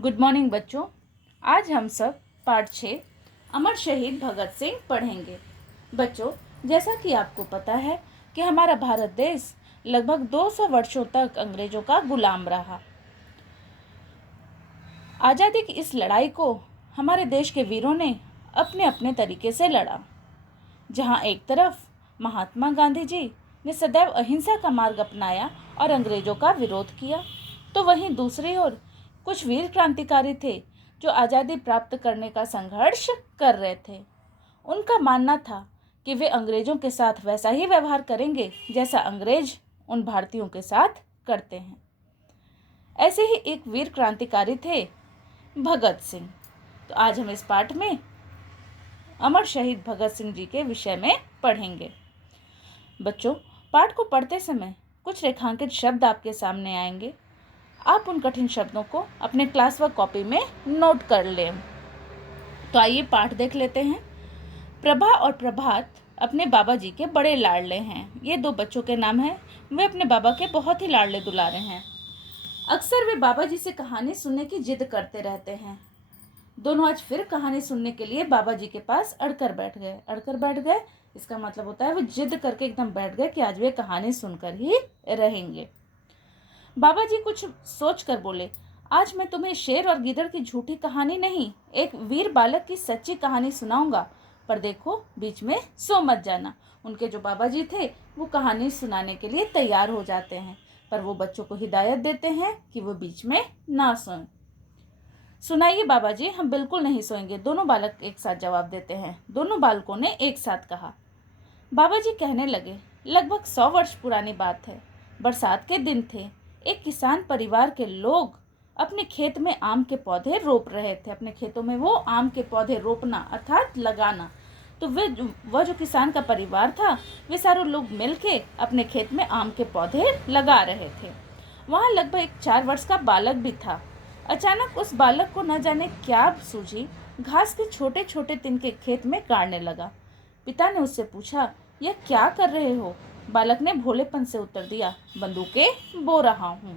Good morning बच्चों। आज हम सब पाठ 6 अमर शहीद भगत सिंह पढ़ेंगे। बच्चों, जैसा कि आपको पता है कि हमारा भारत देश लगभग 200 वर्षों तक अंग्रेजों का गुलाम रहा। आज़ादी की इस लड़ाई को हमारे देश के वीरों ने अपने अपने तरीके से लड़ा। जहां एक तरफ महात्मा गांधी जी ने सदैव अहिंसा का मार्ग अपनाया और अंग्रेजों का विरोध किया, तो वहीं दूसरी ओर कुछ वीर क्रांतिकारी थे जो आज़ादी प्राप्त करने का संघर्ष कर रहे थे। उनका मानना था कि वे अंग्रेजों के साथ वैसा ही व्यवहार करेंगे जैसा अंग्रेज उन भारतीयों के साथ करते हैं। ऐसे ही एक वीर क्रांतिकारी थे भगत सिंह। तो आज हम इस पाठ में अमर शहीद भगत सिंह जी के विषय में पढ़ेंगे। बच्चों, पाठ को पढ़ते समय कुछ रेखांकित शब्द आपके सामने आएंगे। आप उन कठिन शब्दों को अपने क्लास वर्क कॉपी में नोट कर लें। तो आइए पाठ देख लेते हैं। प्रभा और प्रभात अपने बाबा जी के बड़े लाडले हैं। ये दो बच्चों के नाम हैं। वे अपने बाबा के बहुत ही लाडले दुलारे हैं। अक्सर वे बाबा जी से कहानी सुनने की जिद करते रहते हैं। दोनों आज फिर कहानी सुनने के लिए बाबा जी के पास अड़कर बैठ गए। इसका मतलब होता है वे जिद करके एकदम बैठ गए कि आज वे कहानी सुनकर ही रहेंगे। बाबा जी कुछ सोच कर बोले, आज मैं तुम्हें शेर और गीदड़ की झूठी कहानी नहीं, एक वीर बालक की सच्ची कहानी सुनाऊंगा, पर देखो बीच में सो मत जाना। उनके जो बाबा जी थे वो कहानी सुनाने के लिए तैयार हो जाते हैं, पर वो बच्चों को हिदायत देते हैं कि वो बीच में ना सोएं। सुनाइए बाबा जी, हम बिल्कुल नहीं सोएंगे, दोनों बालक एक साथ जवाब देते हैं। दोनों बालकों ने एक साथ कहा। बाबा जी कहने लगे, लगभग 100 वर्ष पुरानी बात है। बरसात के दिन थे। एक किसान परिवार के लोग अपने खेत में आम के पौधे रोप रहे थे। अपने खेतों में वो आम के पौधे रोपना अर्थात लगाना। तो वह जो किसान का परिवार था, वे सारे लोग मिलके अपने खेत में आम के पौधे लगा रहे थे। वहाँ लगभग एक 4 वर्ष का बालक भी था। अचानक उस बालक को न जाने क्या सूझी, घास के छोटे छोटे तिनके खेत में गाड़ने लगा। पिता ने उससे पूछा, यह क्या कर रहे हो? बालक ने भोलेपन से उत्तर दिया, बंदूकें बो रहा हूं।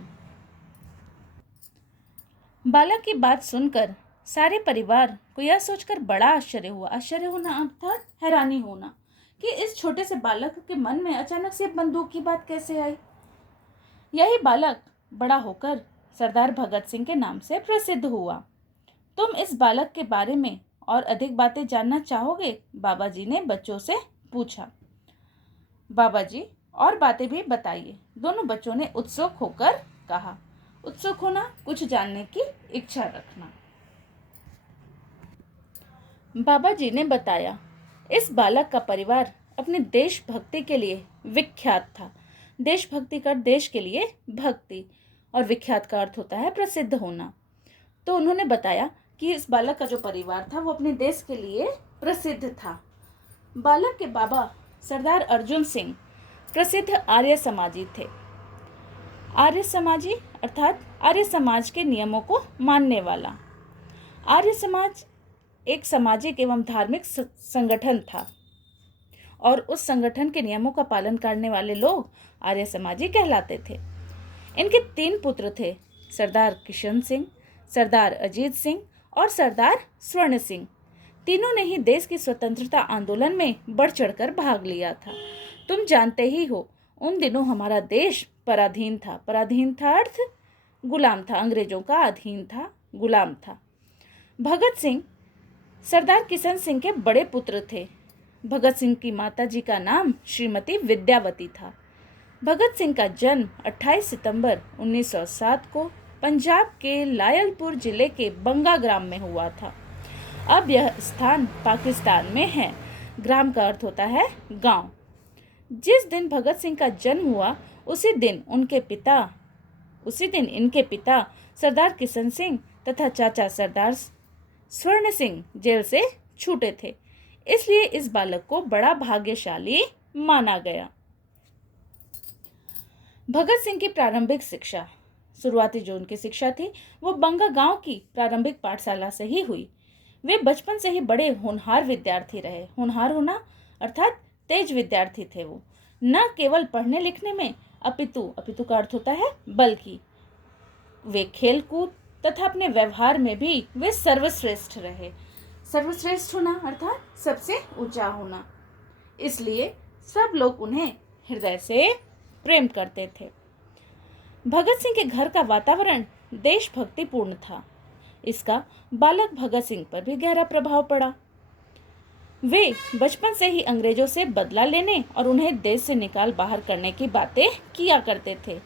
बालक की बात सुनकर सारे परिवार को यह सोचकर बड़ा आश्चर्य हुआ। आश्चर्य होना अर्थात हैरानी होना कि इस छोटे से बालक के मन में अचानक से बंदूक की बात कैसे आई। यही बालक बड़ा होकर सरदार भगत सिंह के नाम से प्रसिद्ध हुआ। तुम इस बालक के बारे में और अधिक बातें जानना चाहोगे? बाबा जी ने बच्चों से पूछा। बाबा जी, और बातें भी बताइए, दोनों बच्चों ने उत्सुक होकर कहा। उत्सुक होना, कुछ जानने की इच्छा रखना। बाबा जी ने बताया, इस बालक का परिवार अपने देशभक्ति के लिए विख्यात था। देशभक्ति का देश के लिए भक्ति, और विख्यात का अर्थ होता है प्रसिद्ध होना। तो उन्होंने बताया कि इस बालक का जो परिवार था वो अपने देश के लिए प्रसिद्ध था। बालक के बाबा सरदार अर्जुन सिंह प्रसिद्ध आर्य समाजी थे। आर्य समाजी अर्थात आर्य समाज के नियमों को मानने वाला। आर्य समाज एक सामाजिक एवं धार्मिक संगठन था, और उस संगठन के नियमों का पालन करने वाले लोग आर्य समाजी कहलाते थे। इनके 3 पुत्र थे, सरदार किशन सिंह, सरदार अजीत सिंह और सरदार स्वर्ण सिंह। तीनों ने ही देश की स्वतंत्रता आंदोलन में बढ़ चढ़कर भाग लिया था। तुम जानते ही हो, उन दिनों हमारा देश पराधीन था। पराधीन था अर्थ गुलाम था, अंग्रेजों का अधीन था, गुलाम था। भगत सिंह सरदार किशन सिंह के बड़े पुत्र थे। भगत सिंह की माता जी का नाम श्रीमती विद्यावती था। भगत सिंह का जन्म 28 सितंबर 1907 को पंजाब के लायलपुर जिले के बंगा ग्राम में हुआ था। अब यह स्थान पाकिस्तान में है। ग्राम का अर्थ होता है गांव। जिस दिन भगत सिंह का जन्म हुआ उसी दिन इनके पिता सरदार किशन सिंह तथा चाचा सरदार स्वर्ण सिंह जेल से छूटे थे। इसलिए इस बालक को बड़ा भाग्यशाली माना गया। भगत सिंह की प्रारंभिक शिक्षा, शुरुआती जो उनकी शिक्षा थी वो बंगा गांव की प्रारंभिक पाठशाला से ही हुई। वे बचपन से ही बड़े होनहार विद्यार्थी रहे। होनहार होना अर्थात तेज विद्यार्थी थे वो, न केवल पढ़ने लिखने में अपितु का अर्थ होता है बल्कि वे खेल कूद, तथा अपने व्यवहार में भी वे सर्वश्रेष्ठ रहे। सर्वश्रेष्ठ होना अर्थात सबसे ऊंचा होना, इसलिए सब लोग उन्हें हृदय से प्रेम करते थे। भगत सिंह के घर का वातावरण देशभक्तिपूर्ण था। इसका बालक भगत सिंह पर भी गहरा प्रभाव पड़ा। वे बचपन से ही अंग्रेजों से बदला लेने और उन्हें देश से निकाल बाहर करने की बातें किया करते थे,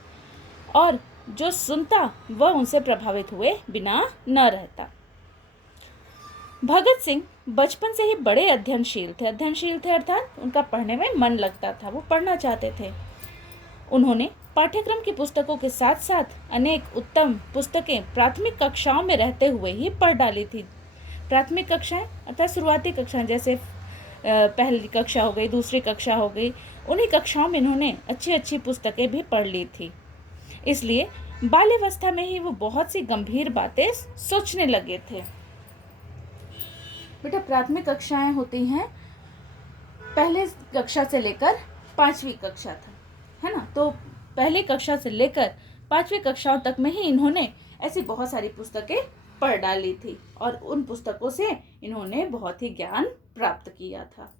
और जो सुनता वह उनसे प्रभावित हुए बिना न रहता। भगत सिंह बचपन से ही बड़े अध्ययनशील थे अर्थात उनका पढ़ने में मन लगता था, वो पढ़ना चाहते थे। उन्होंने पाठ्यक्रम की पुस्तकों के साथ साथ अनेक उत्तम पुस्तकें प्राथमिक कक्षाओं में रहते हुए ही पढ़ डाली थी। प्राथमिक कक्षाएं अर्थात शुरुआती कक्षाएं, जैसे पहली कक्षा हो गई, दूसरी कक्षा हो गई, उन्हीं कक्षाओं में इन्होंने अच्छी अच्छी पुस्तकें भी पढ़ ली थी। इसलिए बाल्यावस्था में ही वो बहुत सी गंभीर बातें सोचने लगे थे। बेटा, प्राथमिक कक्षाएं होती हैं पहले कक्षा से लेकर 5वीं कक्षा तक, है ना। तो पहली कक्षा से लेकर 5वीं कक्षाओं तक में ही इन्होंने ऐसी बहुत सारी पुस्तकें पढ़ डाली थी और उन पुस्तकों से इन्होंने बहुत ही ज्ञान प्राप्त किया था।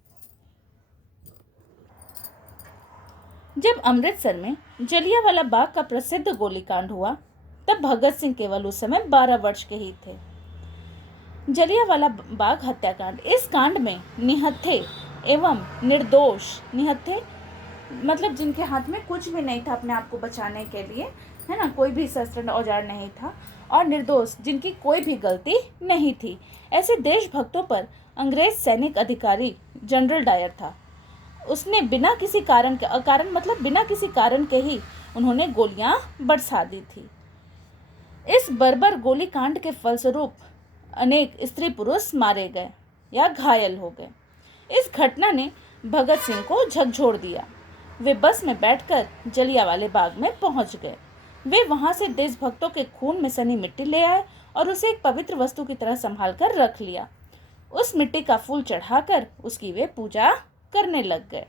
जब अमृतसर में जलियांवाला बाग का प्रसिद्ध गोलीकांड हुआ, तब भगत सिंह केवल उस समय 12 वर्ष के ही थे। जलियांवाला बाग हत्याकांड, इस कांड में निहत्थे एवं निर्दोष, निहत्थे मतलब जिनके हाथ में कुछ भी नहीं था अपने आप को बचाने के लिए, है ना, कोई भी शस्त्र औजार नहीं था, और निर्दोष जिनकी कोई भी गलती नहीं थी, ऐसे देशभक्तों पर अंग्रेज सैनिक अधिकारी जनरल डायर था, उसने बिना किसी कारण के ही उन्होंने गोलियां बरसा दी थी। इस बर्बर गोलीकांड के फलस्वरूप अनेक स्त्री पुरुष मारे गए या घायल हो गए। इस घटना ने भगत सिंह को झकझोर दिया। वे बस में बैठकर जलियांवाले बाग में पहुंच गए। वे वहां से देशभक्तों के खून में सनी मिट्टी ले आए और उसे एक पवित्र वस्तु की तरह संभाल कर रख लिया। उस मिट्टी का फूल चढ़ाकर उसकी वे पूजा करने लग गए।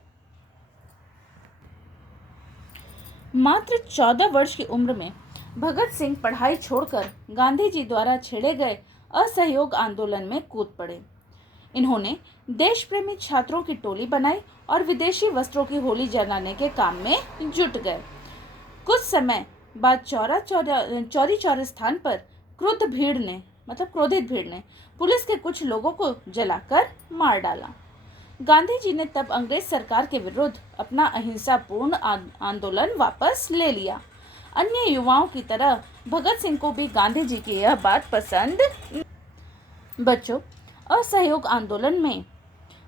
मात्र 14 वर्ष की उम्र में भगत सिंह पढ़ाई छोड़कर गांधी जी द्वारा छेड़े गए असहयोग आंदोलन में कूद पड़े। इन्होंने देश प्रेमी छात्रों की टोली बनाई और विदेशी वस्त्रों की होली जलाने के काम में जुट गए। कुछ समय बाद चौरी चौरा स्थान पर क्रोधित भीड़ ने पुलिस के कुछ लोगों को जलाकर मार डाला। गांधी जी ने तब अंग्रेज सरकार के विरुद्ध अपना अहिंसापूर्ण आंदोलन वापस ले लिया। अन्य युवाओं की तरह भगत सिंह को भी गांधी जी की यह बात पसंद। बच्चों, असहयोग आंदोलन में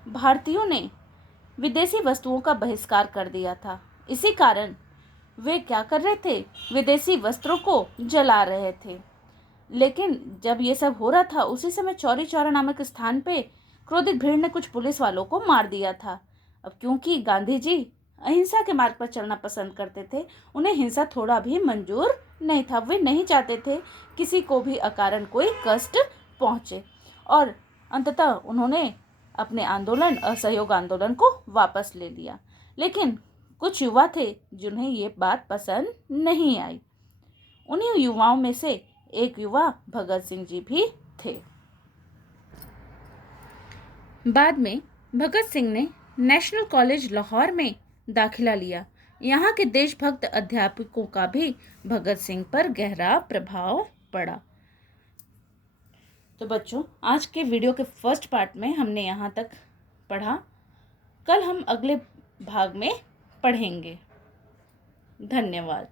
भारतीयों ने विदेशी वस्तुओं का बहिष्कार कर दिया था। इसी कारण वे क्या कर रहे थे, विदेशी वस्त्रों को जला रहे थे। लेकिन जब ये सब हो रहा था, उसी समय चौरी चौरा नामक स्थान पे क्रोधित भीड़ ने कुछ पुलिस वालों को मार दिया था। अब क्योंकि गांधी जी अहिंसा के मार्ग पर चलना पसंद करते थे, उन्हें हिंसा थोड़ा भी मंजूर नहीं था। वे नहीं चाहते थे किसी को भी अकारण कोई कष्ट पहुंचे, और अंततः उन्होंने अपने असहयोग आंदोलन को वापस ले लिया। लेकिन कुछ युवा थे जिन्हें ये बात पसंद नहीं आई। उन्हीं युवाओं में से एक युवा भगत सिंह जी भी थे। बाद में भगत सिंह ने नेशनल कॉलेज लाहौर में दाखिला लिया। यहाँ के देशभक्त अध्यापकों का भी भगत सिंह पर गहरा प्रभाव पड़ा। तो बच्चों, आज के वीडियो के फर्स्ट पार्ट में हमने यहाँ तक पढ़ा। कल हम अगले भाग में पढ़ेंगे। धन्यवाद।